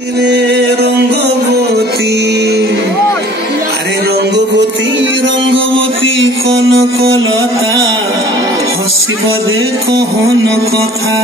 রে রঙ্গবতী, আরে রঙ্গবতী রঙ্গবতী কনকলতা, হসিব দেখো হন কথা।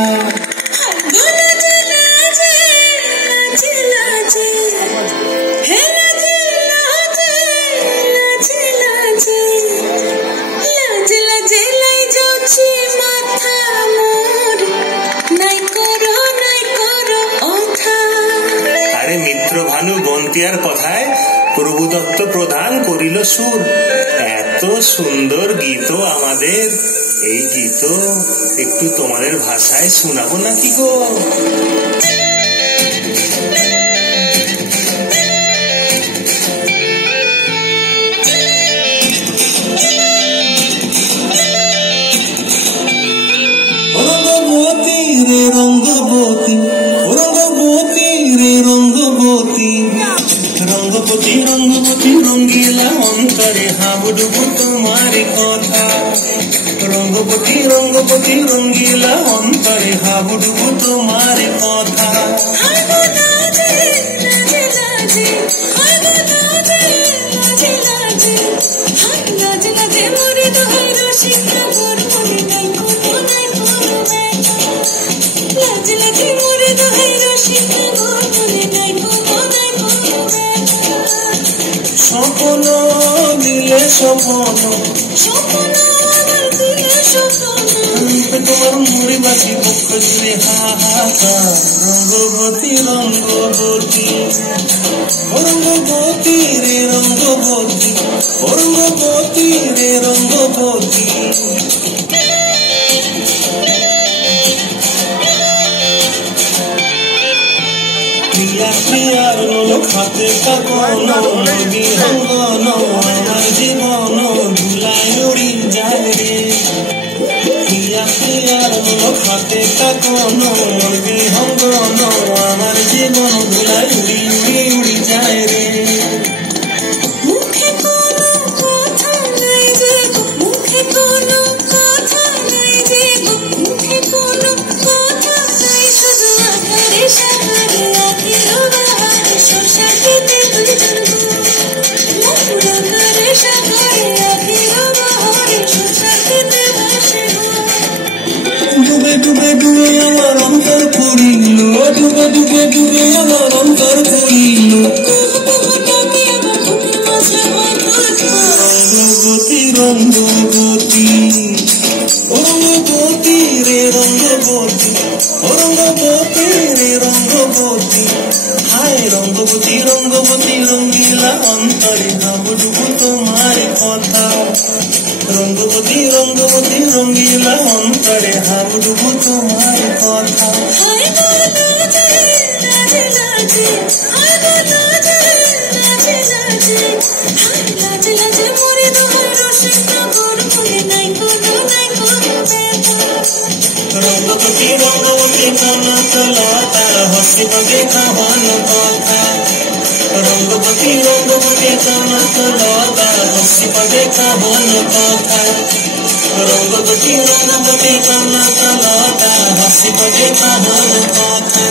মিত্রভানু বন্তিয়ার কথায় প্রভুদত্ত প্রধান করিল সুর। এত সুন্দর গীত আমাদের, এই গীত একটু তোমাদের ভাষায় শোনাবো নাকি গো? রঙ্গবতী রে রঙ্গবতী, রঙ্গবতী রে রঙ্গবতী, রঙ্গবতী রঙ্গবতী রঙ্গিলা অন্তরে হাবুডুবু তোমার কথা। রঙ্গবতী রঙ্গবতী রঙ্গিলা অন্তরে হাবুডুবু তোমার কথা। স্বপ্ন দিলে স্বপ্ন, তোমার মুড়ি বাসি পক্ষ জুড়ে হাহাকার। রঙ্গবতী রঙ্গবতী, রঙ্গবতী রে রঙ্গবতী, রঙ্গবতী রে রঙ্গবতী। প্রিয়ার লোক হাতে কাকন বিহঙ্গন, আমার জীবন ধুলায় উড়ি যায় রে। প্রিয়ার লোক হাতে কাকন বিহঙ্গন, আমার জীবন ধুলায় উড়ি উড়ি উড়ি যায় রে। ডুবে ডুবে ডুবে আমার অন্তর পুরিল, ডুবে ডুবে ডুবে আমার অন্তর পুরিল। রঙ্গবতী রঙ্গবতী, রঙ্গবতী রে রঙ্গবতী, রঙ্গবতী রে রঙ্গবতী। হায় রঙ্গবতী রঙ্গবতী রঙ্গিলা অন্তরে হাবুডুবু তোমার কথা। রঙ্গবতী রঙ্গবতী রঙ্গিলা অন্তরে হাবুডুবু তোমার কথা। রঙ্গবতী রঙ্গবতী কনকলতা, হসিব দেখা হন কথা। রঙ্গবতী রঙ্গবতী কনকলতা, হসিব দেখা হন কথা। রঙ্গবতী রঙ্গবতী কনকলতা, হসিব দেখা হন কথা।